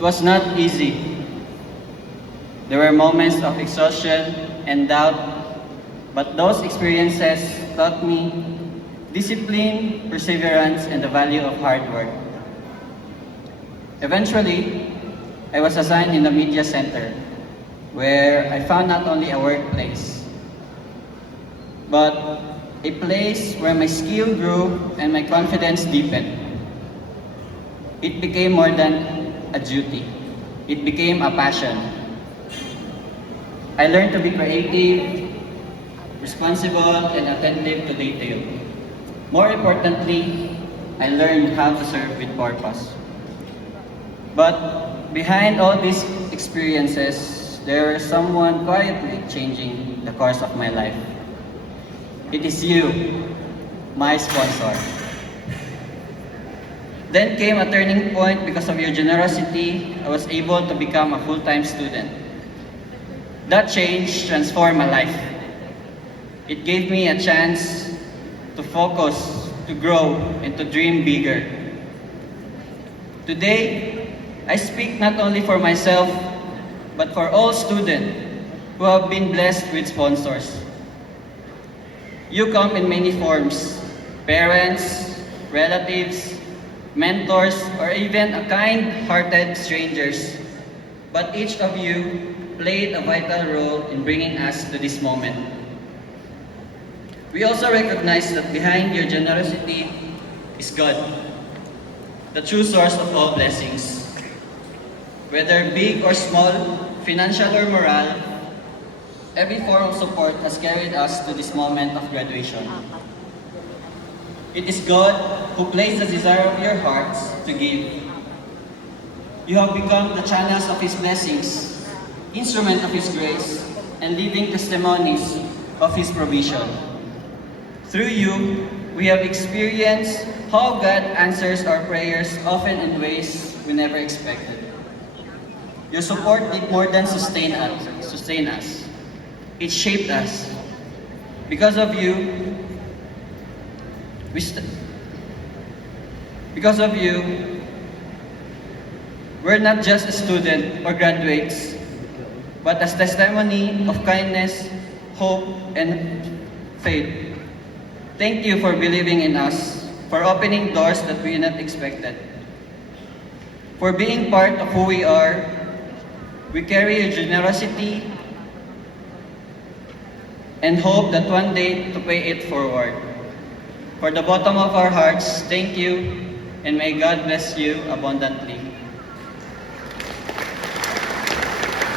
It was not easy. There were moments of exhaustion and doubt, but those experiences taught me discipline, perseverance, and the value of hard work. Eventually, I was assigned in the media center, where I found not only a workplace, but a place where my skill grew and my confidence deepened. It became more than a duty. It became a passion. I learned to be creative, responsible, and attentive to detail. More importantly, I learned how to serve with purpose. But behind all these experiences, there is someone quietly changing the course of my life. It is you, my sponsor. Then came a turning point because of your generosity. I was able to become a full-time student. That change transformed my life. It gave me a chance to focus, to grow, and to dream bigger. Today, I speak not only for myself, but for all students who have been blessed with sponsors. You come in many forms: parents, relatives, mentors, or even a kind-hearted strangers. But each of you played a vital role in bringing us to this moment. We also recognize that behind your generosity is God, the true source of all blessings. Whether big or small, financial or moral, every form of support has carried us to this moment of graduation. It is God who placed the desire of your hearts to give. You have become the channels of His blessings, instrument of His grace, and living testimonies of His provision. Through you, we have experienced how God answers our prayers, often in ways we never expected. Your support did more than sustain us. It shaped us. Because of you, we're not just a student or graduates, but as testimony of kindness, hope, and faith. Thank you for believing in us, for opening doors that we not expected, for being part of who we are. We carry your generosity and hope that one day to pay it forward. For the bottom of our hearts, thank you, and may God bless you abundantly.